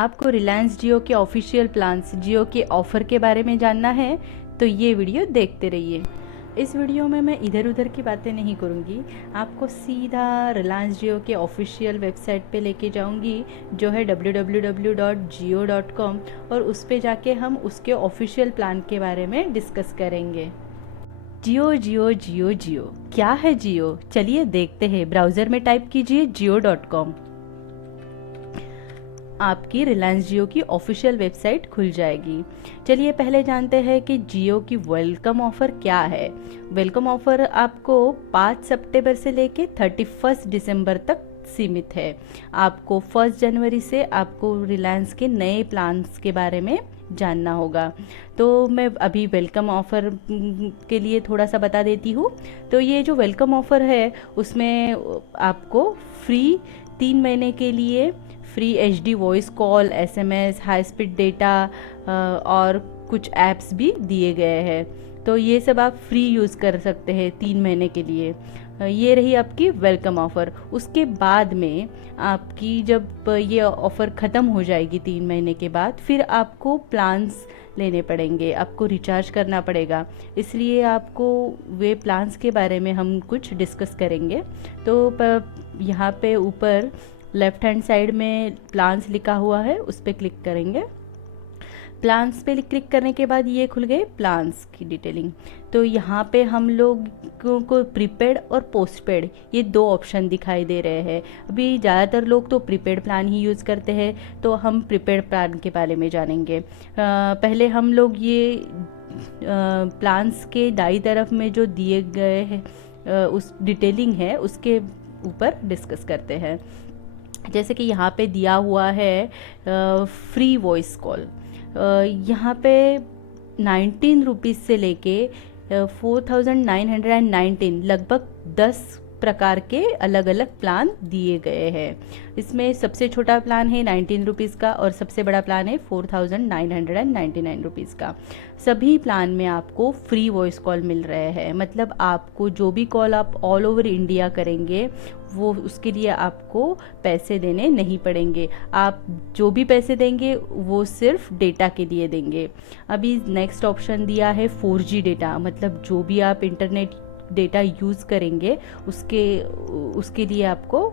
आपको रिलायंस जियो के official plans, जियो के ऑफ़र के बारे में जानना है तो ये वीडियो देखते रहिए। इस वीडियो में मैं इधर उधर की बातें नहीं करूँगी, आपको सीधा रिलायंस जियो के ऑफिशियल वेबसाइट पे लेके जाऊँगी जो है www.jio.com, और उस पे जाके हम उसके ऑफिशियल प्लान के बारे में डिस्कस करेंगे। जियो जियो जियो जियो, क्या है जियो? चलिए देखते हैं। ब्राउज़र में टाइप कीजिए जियो.com, आपकी रिलायंस जियो की ऑफिशियल वेबसाइट खुल जाएगी। चलिए पहले जानते हैं कि जियो की वेलकम ऑफ़र क्या है। वेलकम ऑफ़र आपको 5 सितंबर से लेके 31 दिसंबर तक सीमित है। आपको 1 जनवरी से आपको रिलायंस के नए प्लान्स के बारे में जानना होगा। तो मैं अभी वेलकम ऑफ़र के लिए थोड़ा सा बता देती हूँ। तो ये जो वेलकम ऑफ़र है उसमें आपको फ्री 3 महीने के लिए free HD voice call, SMS, high speed data और कुछ ऐप्स भी दिए गए हैं। तो ये सब आप फ्री यूज़ कर सकते हैं 3 महीने के लिए। ये रही आपकी वेलकम ऑफ़र। उसके बाद में आपकी जब ये ऑफ़र ख़त्म हो जाएगी 3 महीने के बाद, फिर आपको प्लान्स लेने पड़ेंगे, आपको रिचार्ज करना पड़ेगा। इसलिए आपको वे प्लान्स के बारे में हम कुछ डिस्कस करेंगे। तो यहाँ पे ऊपर लेफ़्ट हैंड साइड में प्लान्स लिखा हुआ है, उस पर क्लिक करेंगे। प्लान्स पे क्लिक करने के बाद ये खुल गए प्लान्स की डिटेलिंग। तो यहाँ पे हम लोगों को प्रीपेड और पोस्टपेड ये 2 ऑप्शन दिखाई दे रहे हैं। अभी ज़्यादातर लोग तो प्रीपेड प्लान ही यूज़ करते हैं, तो हम प्रीपेड प्लान के बारे में जानेंगे। पहले हम लोग ये प्लान्स के दाईं तरफ में जो दिए गए हैं उस डिटेलिंग है उसके ऊपर डिस्कस करते हैं। जैसे कि यहाँ पे दिया हुआ है फ्री वॉइस कॉल, यहाँ पे 19 रुपीज़ से लेके 4919 लगभग 10 प्रकार के अलग अलग प्लान दिए गए हैं। इसमें सबसे छोटा प्लान है 19 रुपीज़ का और सबसे बड़ा प्लान है 4999 रुपीज़ का। सभी प्लान में आपको फ्री वॉइस कॉल मिल रहे हैं, मतलब आपको जो भी कॉल आप ऑल ओवर इंडिया करेंगे वो उसके लिए आपको पैसे देने नहीं पड़ेंगे। आप जो भी पैसे देंगे वो सिर्फ डेटा के लिए देंगे। अभी नेक्स्ट ऑप्शन दिया है 4G डेटा, मतलब जो भी आप इंटरनेट डेटा यूज़ करेंगे उसके लिए आपको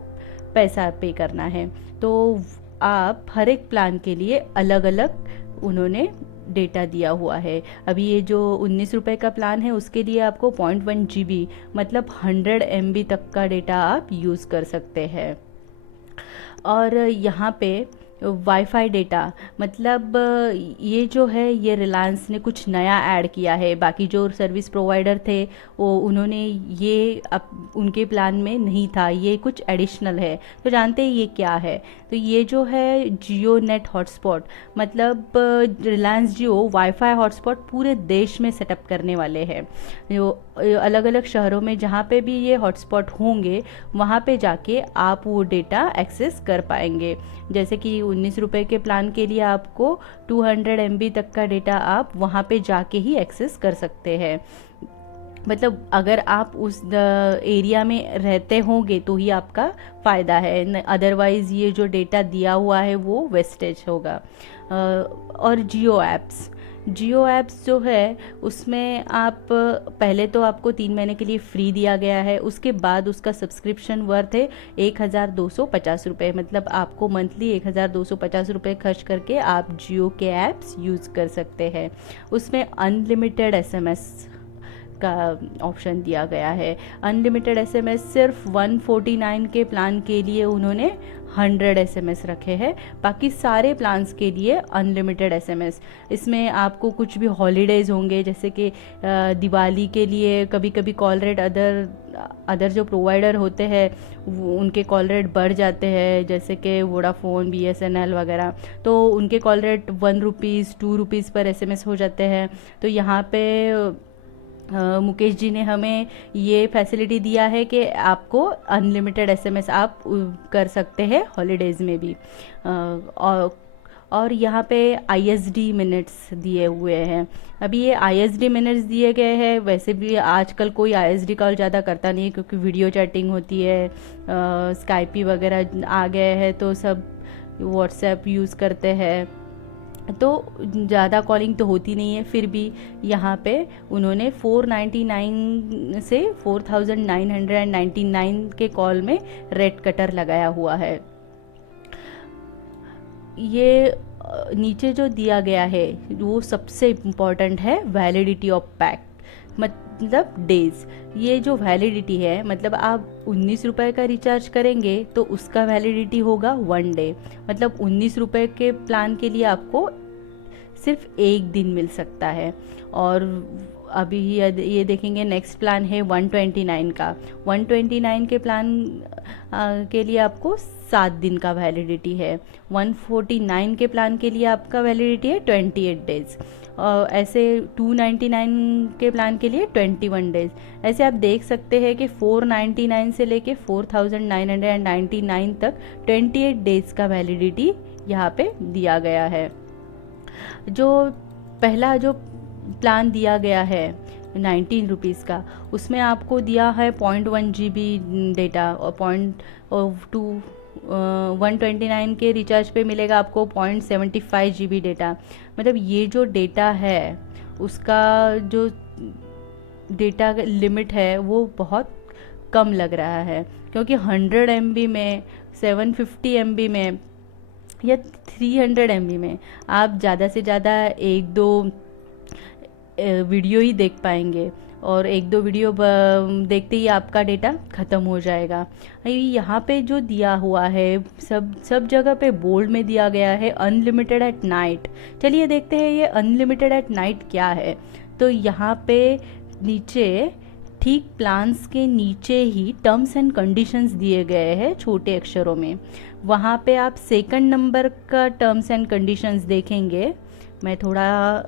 पैसा पे करना है। तो आप हर एक प्लान के लिए अलग अलग उन्होंने डेटा दिया हुआ है। अभी ये जो 19 रुपये का प्लान है उसके लिए आपको 0.1 GB मतलब 100 MB तक का डेटा आप यूज़ कर सकते हैं। और यहाँ पे वाईफाई डेटा, मतलब ये जो है ये रिलायंस ने कुछ नया ऐड किया है। बाकी जो सर्विस प्रोवाइडर थे वो उन्होंने ये उनके प्लान में नहीं था, ये कुछ एडिशनल है। तो जानते हैं ये क्या है? तो ये जो है जियो नेट हॉटस्पॉट, मतलब रिलायंस जियो वाईफाई हॉटस्पॉट पूरे देश में सेटअप करने वाले हैं। जो अलग अलग शहरों में जहाँ पे भी ये हॉटस्पॉट होंगे वहाँ पे जाके आप वो डेटा एक्सेस कर पाएंगे। जैसे कि 19 रुपये के प्लान के लिए आपको 200 MB तक का डेटा आप वहाँ पे जाके ही एक्सेस कर सकते हैं। मतलब अगर आप उस एरिया में रहते होंगे तो ही आपका फ़ायदा है, अदरवाइज़ ये जो डेटा दिया हुआ है वो वेस्टेज होगा। और जियो ऐप्स जो है उसमें आप पहले तो आपको 3 महीने के लिए फ्री दिया गया है, उसके बाद उसका सब्सक्रिप्शन वर्थ है 1250 रुपये, मतलब आपको मंथली 1250 रुपये खर्च करके आप जियो के ऐप्स यूज़ कर सकते हैं। उसमें अनलिमिटेड SMS का ऑप्शन दिया गया है। अनलिमिटेड SMS सिर्फ 149 के प्लान के लिए उन्होंने 100 SMS रखे हैं, बाकी सारे प्लान्स के लिए अनलिमिटेड SMS। इसमें आपको कुछ भी हॉलीडेज़ होंगे, जैसे कि दिवाली के लिए कभी कभी कॉल रेट अदर जो प्रोवाइडर होते हैं उनके कॉल रेट बढ़ जाते हैं, जैसे कि वोडाफोन, BSNL वगैरह, तो उनके कॉल रेट 1 रुपीज़ 2 रुपीज़ पर SMS हो जाते हैं। तो यहाँ पे मुकेश जी ने हमें ये फैसिलिटी दिया है कि आपको अनलिमिटेड SMS आप कर सकते हैं हॉलीडेज़ में भी। और यहाँ पे ISD मिनट्स दिए हुए हैं। अभी ये ISD मिनट्स दिए गए हैं, वैसे भी आजकल कोई ISD कॉल ज़्यादा करता नहीं है क्योंकि वीडियो चैटिंग होती है, स्काइपी वगैरह आ गए हैं, तो सब व्हाट्सएप यूज़ करते हैं, तो ज़्यादा कॉलिंग तो होती नहीं है। फिर भी यहाँ पे उन्होंने 499 से 4999 के कॉल में रेट कटर लगाया हुआ है। ये नीचे जो दिया गया है वो सबसे इम्पॉर्टेंट है, वैलिडिटी ऑफ पैक, मतलब डेज़। ये जो वैलिडिटी है, मतलब आप 19 रुपये का रिचार्ज करेंगे तो उसका वैलिडिटी होगा 1 डे, मतलब 19 रुपये के प्लान के लिए आपको सिर्फ 1 दिन मिल सकता है। और अभी ये देखेंगे नेक्स्ट प्लान है 129 का। 129 के प्लान के लिए आपको 7 दिन का वैलिडिटी है। 149 के प्लान के लिए आपका वैलिडिटी है 28 डेज़। ऐसे 299 के प्लान के लिए 21 डेज़। ऐसे आप देख सकते हैं कि 499 से लेके 4999 तक 28 डेज़ का वैलिडिटी यहाँ पे दिया गया है। जो पहला जो प्लान दिया गया है 19 रुपीज़ का, उसमें आपको दिया है 0.1 GB डेटा, और 129 के रिचार्ज पे मिलेगा आपको 0.75 GB डेटा। मतलब ये जो डेटा है उसका जो डेटा लिमिट है वो बहुत कम लग रहा है, क्योंकि 100 MB में, 750 MB में या 300 MB में आप ज़्यादा से ज़्यादा 1-2 वीडियो ही देख पाएंगे, और 1-2 वीडियो देखते ही आपका डेटा ख़त्म हो जाएगा। यहाँ पे जो दिया हुआ है सब जगह पे बोल्ड में दिया गया है अनलिमिटेड एट नाइट। चलिए देखते हैं ये अनलिमिटेड एट नाइट क्या है। तो यहाँ पे नीचे ठीक प्लान्स के नीचे ही टर्म्स एंड कंडीशंस दिए गए हैं छोटे अक्षरों में। वहाँ पे आप सेकंड नंबर का टर्म्स एंड कंडीशंस देखेंगे। मैं थोड़ा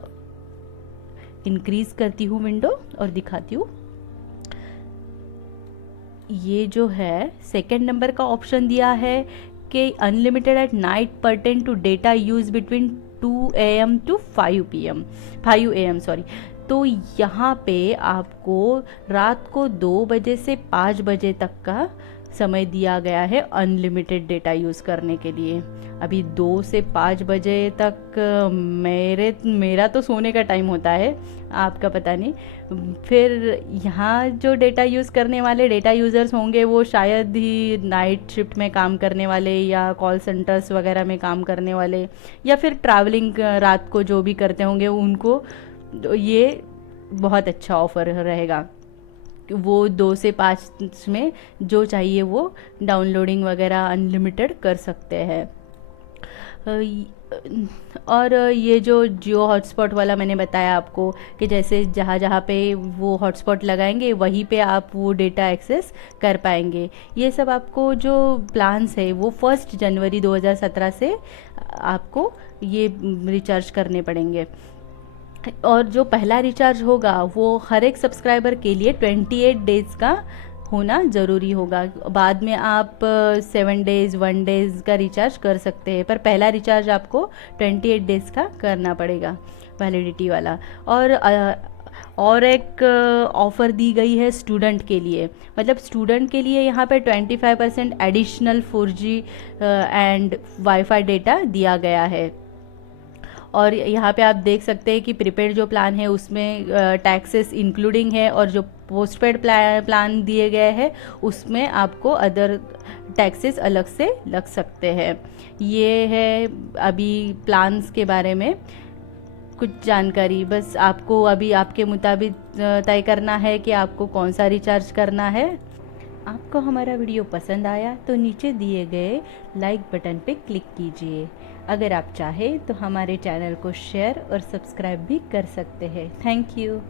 इंक्रीज करती हूँ विंडो और दिखाती हूँ। ये जो है सेकंड नंबर का ऑप्शन दिया है कि unlimited at night pertain to data use between 2 AM to 5 AM sorry. तो यहाँ पे आपको रात को 2 बजे से 5 बजे तक का समय दिया गया है अनलिमिटेड डेटा यूज़ करने के लिए। अभी 2 से 5 बजे तक मेरा तो सोने का टाइम होता है, आपका पता नहीं। फिर यहाँ जो डेटा यूज़ करने वाले डेटा यूज़र्स होंगे वो शायद ही नाइट शिफ्ट में काम करने वाले, या कॉल सेंटर्स वगैरह में काम करने वाले, या फिर ट्रैवलिंग रात को जो भी करते होंगे, उनको ये बहुत अच्छा ऑफ़र रहेगा। वो 2 से 5 में जो चाहिए वो डाउनलोडिंग वगैरह अनलिमिटेड कर सकते हैं। और ये जो जियो हॉटस्पॉट वाला मैंने बताया आपको कि जैसे जहाँ जहाँ पे वो हॉटस्पॉट लगाएंगे वहीं पे आप वो डेटा एक्सेस कर पाएंगे। ये सब आपको जो प्लान्स है वो 1 जनवरी 2017 से आपको ये रिचार्ज करने पड़ेंगे। और जो पहला रिचार्ज होगा वो हर एक सब्सक्राइबर के लिए 28 डेज़ का होना ज़रूरी होगा। बाद में आप 7 डेज़ 1 डेज़ का रिचार्ज कर सकते हैं, पर पहला रिचार्ज आपको 28 डेज़ का करना पड़ेगा वैलिडिटी वाला। और एक ऑफ़र दी गई है स्टूडेंट के लिए, मतलब स्टूडेंट के लिए यहाँ पे 25% additional 4G and wifi data दिया गया है। और यहाँ पे आप देख सकते हैं कि प्रीपेड जो प्लान है उसमें टैक्सेस इंक्लूडिंग है, और जो पोस्टपेड प्लान दिए गए हैं उसमें आपको अदर टैक्सेस अलग से लग सकते हैं। ये है अभी प्लान्स के बारे में कुछ जानकारी। बस आपको अभी आपके मुताबिक तय करना है कि आपको कौन सा रिचार्ज करना है। आपको हमारा वीडियो पसंद आया तो नीचे दिए गए लाइक बटन पे क्लिक कीजिए। अगर आप चाहें तो हमारे चैनल को शेयर और सब्सक्राइब भी कर सकते हैं। Thank you.